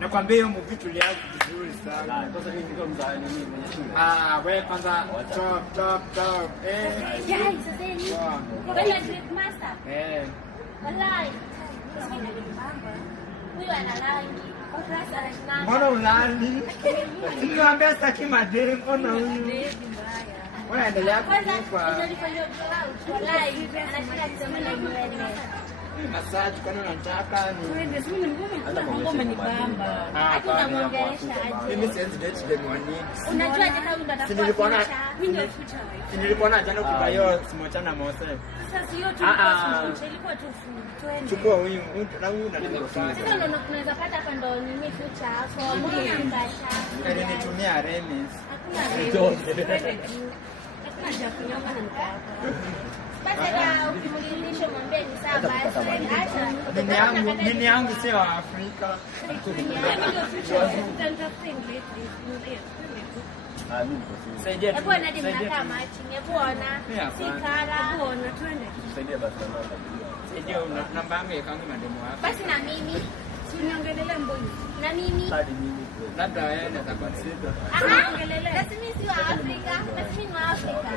Nakwambia hiyo movie tuliaje vizuri sana. Sasa mimi niko mzaani mimi mwenye shule. Wewe kwanza top. Guys, sasa hivi. Wewe ni Greek master. Wallahi. Huyu analangi. Kwa klasa ana. Mbona ulali? Niambia sitaki madem, ona huyu. Wewe endelea kufa. Wallahi, anashika kusema na mwalimu. Massage kwani unataka ni. Twende sisi ni ngoma ni bamba. Hakuna mwongelesha aje. Mimi siwezi date dem wani. Unajua je kama unataka. Mimi ndio future wife. Nilikuona jana ukibayo simochana Mose. Sasa sio tu ilikuwa tu twende. Chukua huyu na huyu na ndio sasa ndio tunaweza pata hapa ndo nini future hapo. Mbona mbasha? Nilitumia Remis. Hakuna haja kunyoma na mkaka. Basi na ukimlilisha mwambie ni sawa basi. Acha. Nini yangu sio Afrika. Saidia. Hebu ana hadi mnakaa matching. Hebu ona. Si kala. Hebu ona twende. Tusaidie basi na namba. Saidia namba yangu ikangu mademo hapa. Basi na mimi. Si uniongelele mboni. Na mimi. Hadi mimi. Labda wewe unaweza consider. Ongelele. Basi mimi si wa Afrika. Basi mimi ni wa Afrika.